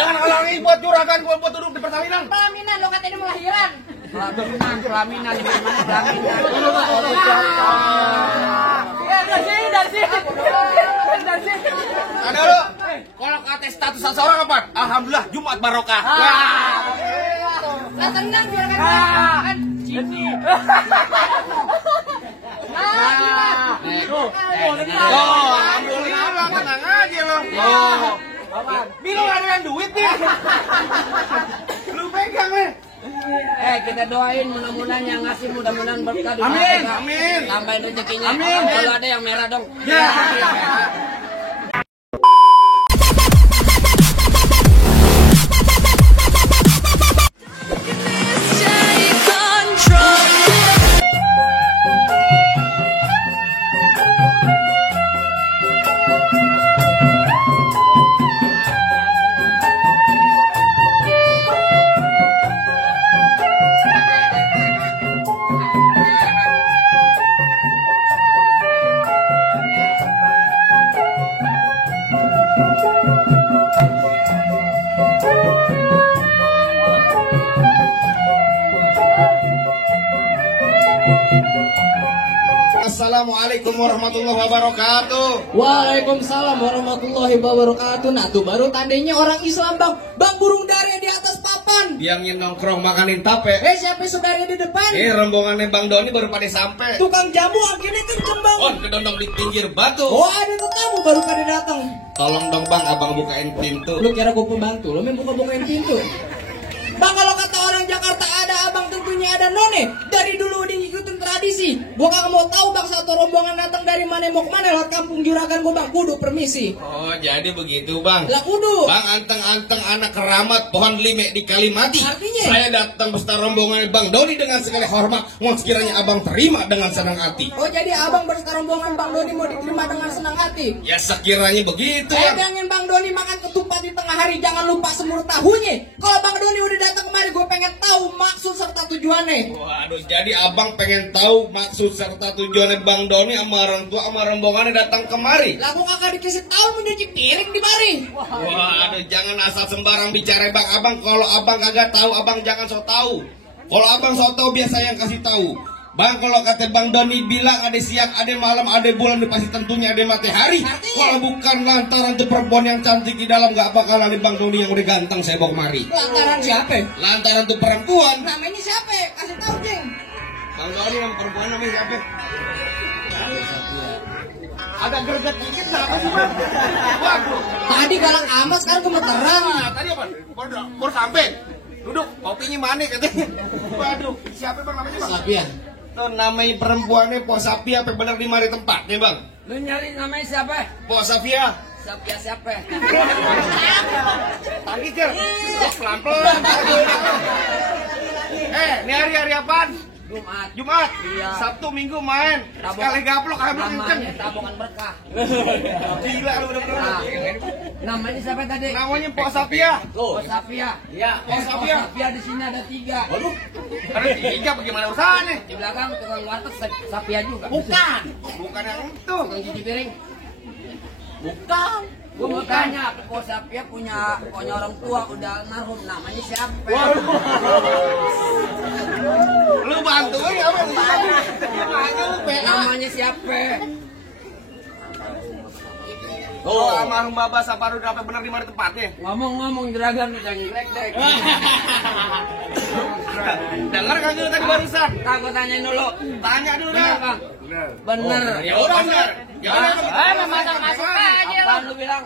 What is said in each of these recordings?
Jangan halangi buat juragan gua buat duduk di persalinan. Pelaminan lo katanya mau lahiran. Pelaminan di mana pelaminan? Ya dari sini. Ada lo. Kalau kata status seseorang apa? Alhamdulillah Jumat barokah. Lah tenang biar kan. Sini. Alhamdulillah tenang aja lo. Bilang ada yang duit nih. Lu pegang nih. Kita doain mudah-mudahan yang ngasih mudah-mudahan berkah. Amin, amin. Tambahin rezekinya. Amin. Kalau ada yang merah dong. Ya. Assalamualaikum warahmatullahi wabarakatuh. Waalaikumsalam warahmatullahi wabarakatuh. Nah tuh baru tandanya orang Islam bang. Bang burung dari di atas papan. Yang nongkrong makanin tape. Siapa saudara di depan? Rombongannya Bang Doni baru pada sampai. Tukang jamu akhirnya kenceng bang. Kedondong di pinggir batu. Ada tetamu baru pada datang. Tolong dong bang, abang bukain pintu. Lu kira gue pembantu? Lu main buka-bukain pintu. Bang kalau kata orang Jakarta ada abang tentunya ada none. Dari dulu udah ngikutin tradisi. Gua kagak mau tahu bang satu rombongan datang dari mana mau kemana lewat kampung juragan gua bang. Kudu permisi. Oh jadi begitu bang. Lah kudu. Bang anteng-anteng anak keramat pohon lime di Kalimati. Artinya? Saya datang beserta rombongan Bang Doni dengan segala hormat. Mau sekiranya abang terima dengan senang hati. Oh jadi abang beserta rombongan Bang Doni mau diterima dengan senang hati. Ya sekiranya begitu Saya ya. pengen Bang Doni makan ketupat di tengah hari. Jangan lupa semur tahunya. Kalau Bang Doni udah datang kemari gue pengen tahu maksud serta tujuannya. Waduh, jadi abang pengen tahu maksud serta tujuannya Bang Doni sama orang tua sama rombongannya datang kemari. Lah gue kagak dikasih tahu mencuci piring di mari. Waduh, jangan asal sembarang bicara Bang. Abang kalau abang kagak tahu, abang jangan sok tahu. Kalau abang sok tahu biar saya yang kasih tahu. Bang, kalau kata Bang Doni bilang ada siang, ada malam, ada bulan, pasti tentunya ada matahari. Kalau bukan lantaran tuh perempuan yang cantik di dalam, gak bakalan ada Bang Doni yang udah ganteng saya bawa kemari. Lantaran siapa? Lantaran tuh perempuan. Namanya siapa? Kasih tahu Jeng. Bang Doni nama perempuan namanya siapa? Agak greget dikit kenapa sih Bang? Waduh. Tadi galak amat sekarang gemeteran. Tadi apa? Baru sampai. Duduk, kopinya mana katanya? Waduh, siapa Bang namanya Bang? Sapia. Tuh namanya perempuannya Po Sapia apa benar di mari tempatnya Bang? Lu nyari namanya siapa? Po Sapia. Siapa? Tadi Cer. Pelan-pelan. Ini hari apaan? Jumat. Iya. Sabtu Minggu main. Sekali gaplok kenceng. Namanya tabungan berkah. Gila lu bener-bener. Nah, namanya siapa tadi? Namanya Po Sapia. Oh, Sapia. Iya, Sapia. Sapia di sini ada 3. Waduh. Ada 3 bagaimana urusannya? Di belakang tukang warteg Sapia juga. Bukan yang itu. Tukang cuci piring. Bukan. Gue mau tanya, kok Sapia punya orang tua udah almarhum, namanya siapa? Lu bantuin apa? Namanya siapa? Oh, almarhum Baba Saparud apa benar di mana tempatnya? Ngomong-ngomong juragan udah ngelek-lek. Dengar kan dulu tadi barusan? Aku tanyain dulu. Tanya dulu Bener, dah. Bang? Bener. Ya udah benar. Ya udah Masuk aja. Apaan lu bilang?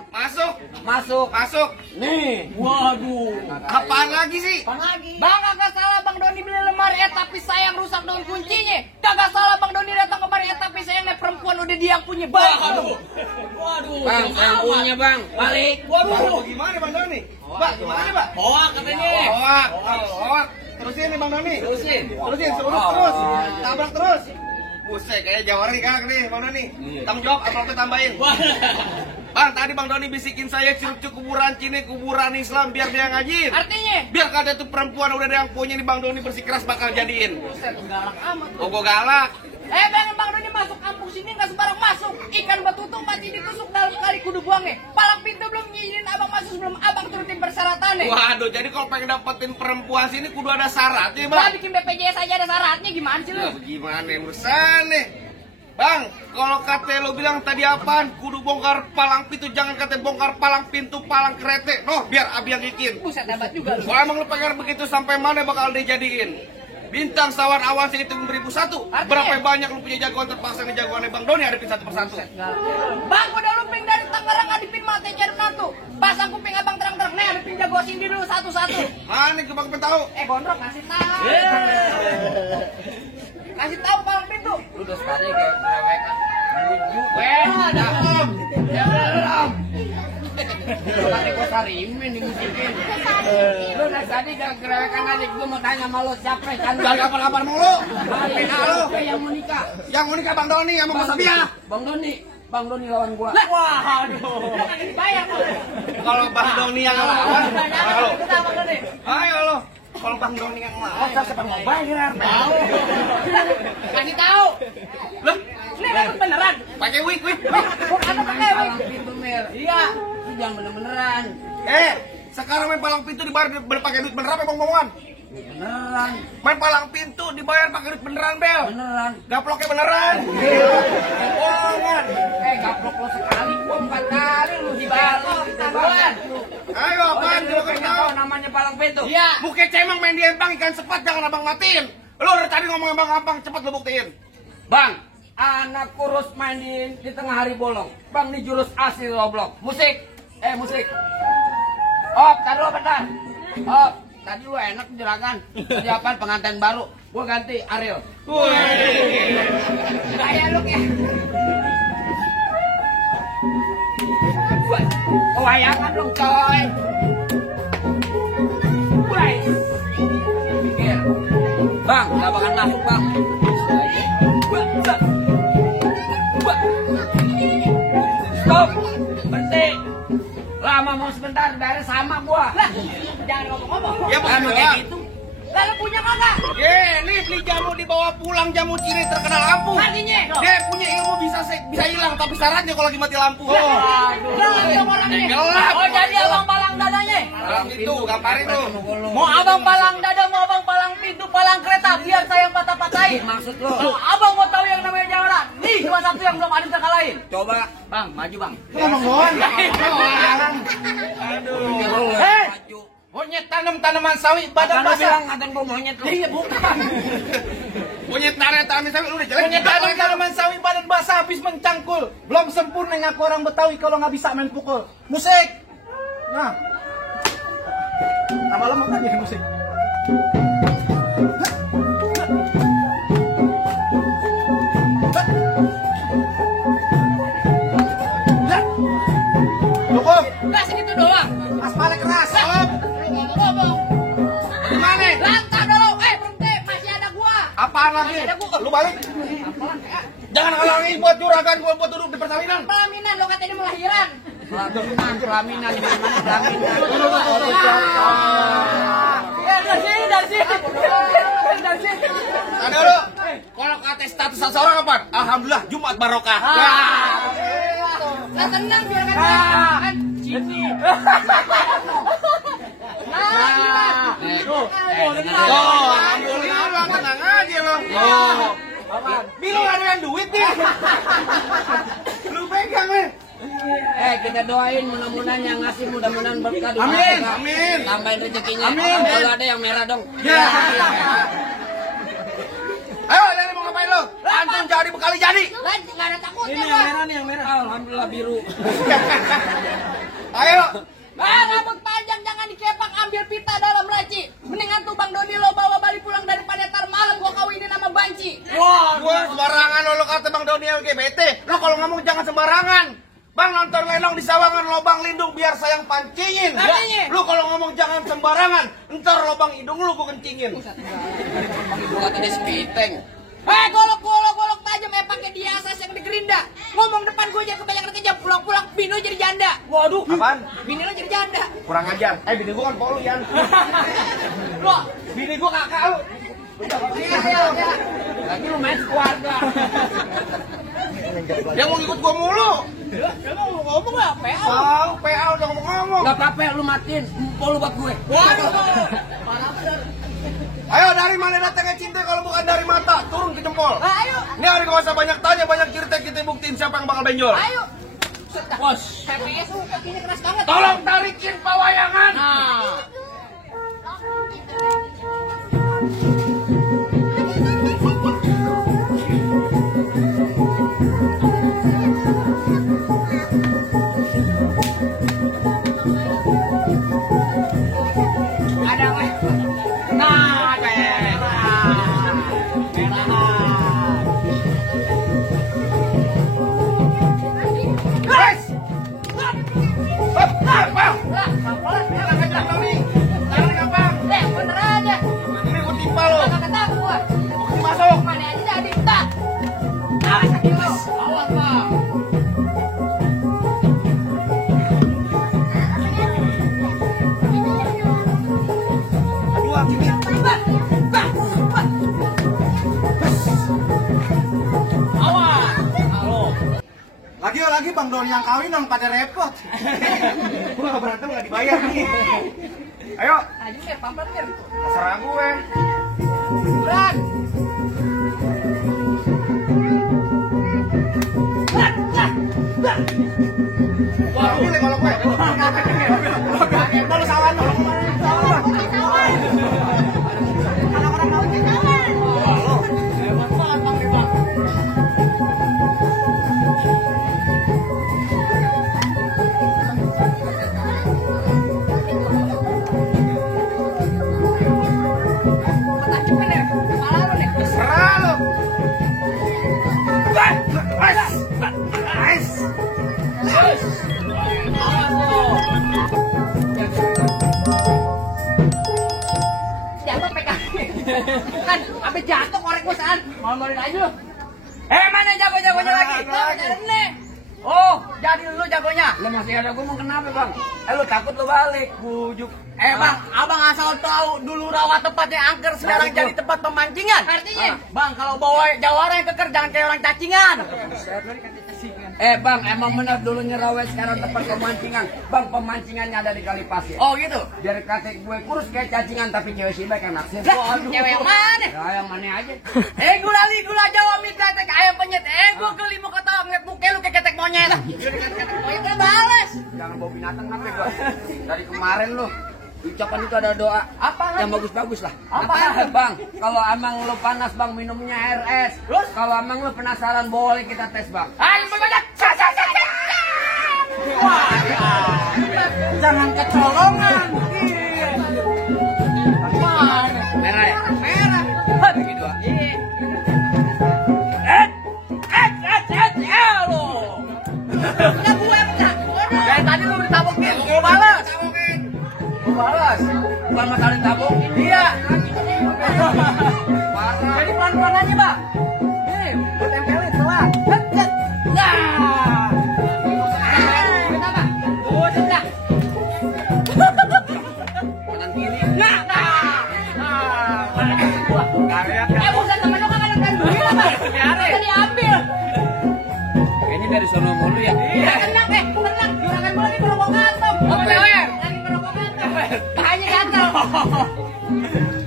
Masuk. Nih. Waduh. Apaan lagi sih? Bang kagak salah Bang Doni beli lemari tapi sayang rusak daun kuncinya. Kagak salah Bang Doni datang kemari tapi sayang perempuan udah dia yang punya bang. Waduh. Bang, yang punya bang. Balik. Waduh, gimana Bang Doni? Pak, gimana Pak? Hoak katanya. Hoak. Terusin nih Bang Doni. Terusin. Terus. Tabrak terus. Buset, kayak jawari kan nih Bang Doni. Tanggung jawab apa tambahin? Bang, tadi Bang Doni bisikin saya curug kuburan Cine, kuburan Islam biar dia ngajin. Artinya? Biar kata tuh perempuan udah ada yang punya nih Bang Doni bersikeras bakal jadiin. Galak amat. Oh, gua galak. Pengen Bang Doni masuk kampung sini nggak sembarang masuk. Ikan betutu mati ditusuk dalam kali kudu buangnya. Palang pintu belum ngizinin abang masuk sebelum abang turutin persyaratan. nih? Waduh, jadi kalau pengen dapetin perempuan sini kudu ada syaratnya, Bah, Bang. bikin BPJS aja ada syaratnya, gimana sih lu? Lah, gimana urusan nih? Bang, kalau kata lo bilang tadi apaan? Kudu bongkar palang pintu, jangan kata bongkar palang pintu, palang kereta. Noh, biar abi yang bikin. Buset hebat juga lu. Kalau emang lu pengen begitu sampai mana bakal dijadiin? Bintang sawan awan sehitung 1001. Artinya? Berapa banyak lu punya jagoan terpaksa nih jagoannya Bang Doni hadapin satu persatu. Bang, udah luping dari Tangerang ngadepin mata jadi natu. Pasang kuping abang terang-terang. Nih, hadepin jago Cindy dulu satu-satu. Mana ke Bang tahu? Gondrong kasih tahu. Kasih tahu palang pintu. Lu udah sekali kayak merewekan. Menuju. Dalam. Dalam. Lu kata gue sarimin di musikin. Lu udah tadi gak gerewekan adik. Gue mau tanya sama lu siapa yang cantik. Jangan kapan-kapan mulu. Bina lu yang mau nikah. Yang mau nikah Bang Doni sama Mas Abia. Bang Doni lawan gua. Wah, aduh. Jangan dibayar lu. Kalau Bang Doni yang ngelawan, halo. Kita Bang Doni. Ayo lo. Kalau Bang Doni yang ngelawan, siapa mau bayar? Kasih tahu. Loh, Ini rambut beneran. pakai wig. Bukan pakai wig. Palang pintu mer. Iya. Lu jangan bener-beneran. Sekarang main palang pintu dibayar pakai duit beneran apa bohongan? Beneran. Main palang pintu dibayar pakai duit beneran, Bel. Beneran. Gaploknya beneran. Bohongan. Gaplok lu sekali. Gua 4 kali lu dibalik. Taruhan. Ayo apaan Lu dulu pengen tahu? tahu namanya palang pintu? Iya. Bukit cemang main di empang ikan sepat jangan abang matiin. Lu dari tadi ngomong abang cepat lu buktiin. Bang, anak kurus main di tengah hari bolong. Bang, di jurus asli Roblox. Musik. Musik. Op, tadi lu bentar. Op, tadi lu enak juragan. Tadi apaan pengantin baru? Gua ganti Ariel. Kayak lu kayak. Oh, wayangan dong, coy. Woi. Pikir. Bang, gak bakal masuk, Bang. Stop. Berhenti. Lama mau sebentar, beres sama gua. Lah, jangan ngomong-ngomong. Ya Kan begitu kayak lah. gitu. Lalu punya kagak? Nih beli jamu dibawa pulang jamu ciri terkenal lampu. Artinya? Dia punya ilmu bisa hilang tapi syaratnya kalau lagi mati lampu. Gelap dong orangnya. Gelap. Oh, jadi abang palang dadanya. Palang itu gambar itu. Mau abang palang dada, mau abang palang pintu, palang kereta, biar saya yang patah-patahin. Maksud lu? Kalau abang mau tahu yang namanya jawara, nih cuma satu yang belum ada yang terkalahin. Coba, Bang, maju, Bang. Aduh. Maju. Monyet tanam tanaman sawi badan Kan lu basah. bilang ngatain gua monyet lu. Iya, bukan. Monyet tanaman sawi lu udah jelek. Monyet tanam tanaman sawi badan basah habis mencangkul. Belum sempurna ngaku orang Betawi kalau nggak bisa main pukul. Musik. Nah. Tambah lama lagi musik. Cukup. Enggak segitu doang. Aspalnya keras. Stop. Ngomong. Gimana? Langkah dulu. Berhenti, masih ada gua. Apaan lagi? Ada gua. Lu balik. Jangan halangin buat juragan gua buat duduk di persalinan. Pelaminan lo katanya mau lahiran. Pelaminan di mana pelaminan? Dari sini. Dari sini. Ada lu. Kalau kata status seseorang apa? Alhamdulillah Jumat barokah. Lah tenang biar kan. Sini. Tuh, alhamdulillah lu tenang aja lo. Bilang ada yang duit nih. Lu pegang nih. Kita doain mudah-mudahan yang ngasih mudah-mudahan berkah di Amin, mereka. amin. Tambahin rezekinya. Amin. Kalau ada yang merah dong. Ya. Ayo, jadi mau ngapain lo? Antum jadi bekali jadi. Lah enggak ada takutnya. Ini yang merah nih, yang merah. Alhamdulillah biru. Ayo. Rambut panjang jangan dikepak, ambil pita dalam laci. Mendingan tuh Bang Doni lo bawa balik pulang daripada tar malam gua kawinin sama banci. Wah, gua sembarangan lo kata Bang Doni LGBT. Lo kalau ngomong jangan sembarangan. Bang nonton lenong di sawangan lobang lindung biar sayang pancingin. Artinya? Lu kalau ngomong jangan sembarangan, ntar lobang hidung lu gua kencingin. Ibu kata dia sepiteng. Golok tajam pakai diasas yang digerinda. Ngomong depan gue jangan kebanyakan kejam, pulang-pulang bini lo jadi janda. Waduh, apaan? Bini lo jadi janda. Kurang ajar. Bini gua kan polu Yan. Lo, Bini gua kakak lu. iya. Lagi lu main keluarga. Yang mau ikut gua mulu. Emang lu ngomong lah, PA. Tahu PA udah ngomong. Gak apa-apa, lu matiin. Empol lu buat gue. Waduh. Parah bener. Ayo dari mana datangnya cinta kalau bukan dari mata? Turun ke jempol. Ayo. Ini hari gak usah banyak tanya, banyak cerita, kita buktiin siapa yang bakal benjol. Ayo. Bos. TPS lu kakinya keras banget. Tolong tarikin pawayangan. Nah. Ada weh. Nah, merah. Guys. Bener aja. Ini gue timpa lo. Kagak tahu gua. Masuk. Mana aja jadi tak. Awas sakit lu. Awas, Bang. Dua sini. Awas. Halo. Lagi Bang Doni yang kawin dong pada repot. Gue gak berantem gak dibayar nih. Ayo, Aja Mir, pampat Mir. terserah gue. Berat. Wah, pilih kalau gue. Kalau salah tolong. Hebat banget Bang nih, Bang. Tajukin ya, kepala lu nih. Terserah lo. Jangan pegang. Kan, abis jatuh korek gua saan. Malu-maluin aja lu. Mana jago-jagonya lagi? Jangan nih. Oh, jadi lu jagonya. Lu masih ada gua mau kenapa, Bang? Lu takut lu balik. Bujuk. Bang, abang asal tahu dulu rawa tempatnya angker, sekarang Nah, itu. jadi tempat pemancingan. Artinya? Bang, kalau bawa jawara yang keker jangan kayak orang cacingan. Bang, emang benar dulunya rawa sekarang tempat pemancingan. Bang, pemancingannya ada di kali pasir. Oh gitu. Biar kata gue kurus kayak cacingan tapi cewek sih baik yang naksir. Lah, cewek yang mana? Ya, yang mana aja. Gula Jawa mie ketek ayam penyet. Gua geli mau ketawa ngeliat muka lu kayak ketek monyet. Ketek monyet udah bales. Jangan bawa binatang apa gua. Dari kemarin lu ucapan itu ada doa Apa yang bagus-bagus lah. Apa? Bang, kalau emang lu panas Bang minumnya air es. Terus? Kalau emang lu penasaran boleh kita tes Bang. Ayo banyak. Jangan kecolongan. Merah ya? Merah. Bagi dua. Udah gue yang pecah. Dari tadi lu ditabokin, gua balas. Gua balas. Bukan masalah ditabokin dia. Parah. Jadi pelan-pelan aja, Bang. Nih, gua tempelin telah. Nah. Kenapa? Oh, sudah. Kanan kiri. Nah. Karet. Bukan temen lu kagak ada duit apa? Biarin. Bisa diambil. Ini dari sono mulu ya. Iya, tenang. Juragan gua lagi merokok kantong. Apa? Lagi merokok kantong. Pahanya gatal.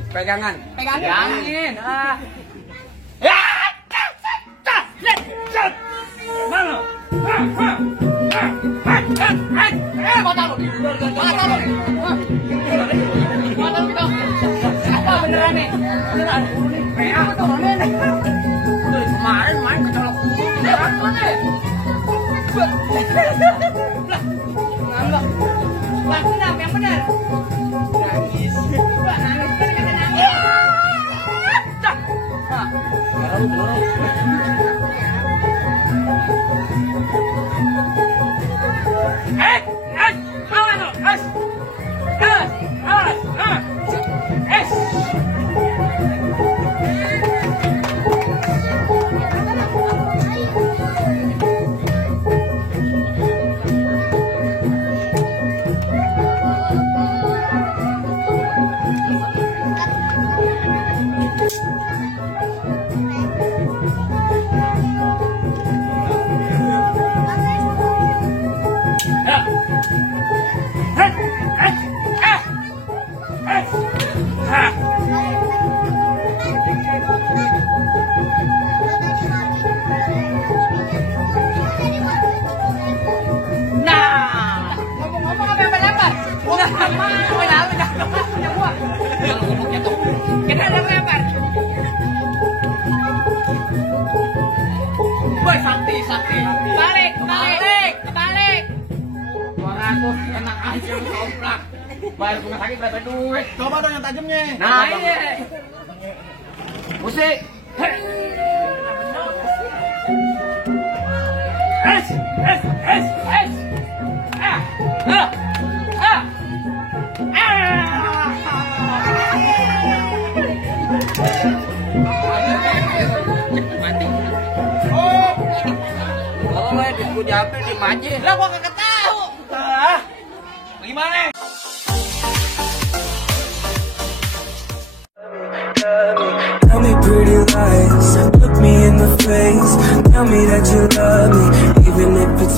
Pegangan. Pegangin. Pegangin. Mana? Mata lu. Mata lu. Mata lu dong. Apa beneran nih? Beneran. Apa turunnya nih? Dari kemarin main kecolok. Ngambek. Bang, yang benar. Nangis. Nangis. Kan nangis. Sekarang turun. Wala, punya gua. Kalau ngomongnya tuh, kita ada lebar. Boy, sakti. Balik. 200 enak aja lu komplak. Bayar rumah sakit berapa duit? Coba dong yang tajamnya. Nah, ini. Musik. Es. Oh, disku diambil di maji. Lah gua kagak tahu. Bagaimana? Tell me pretty lies, look me in the face. Tell me that you love me, even if it's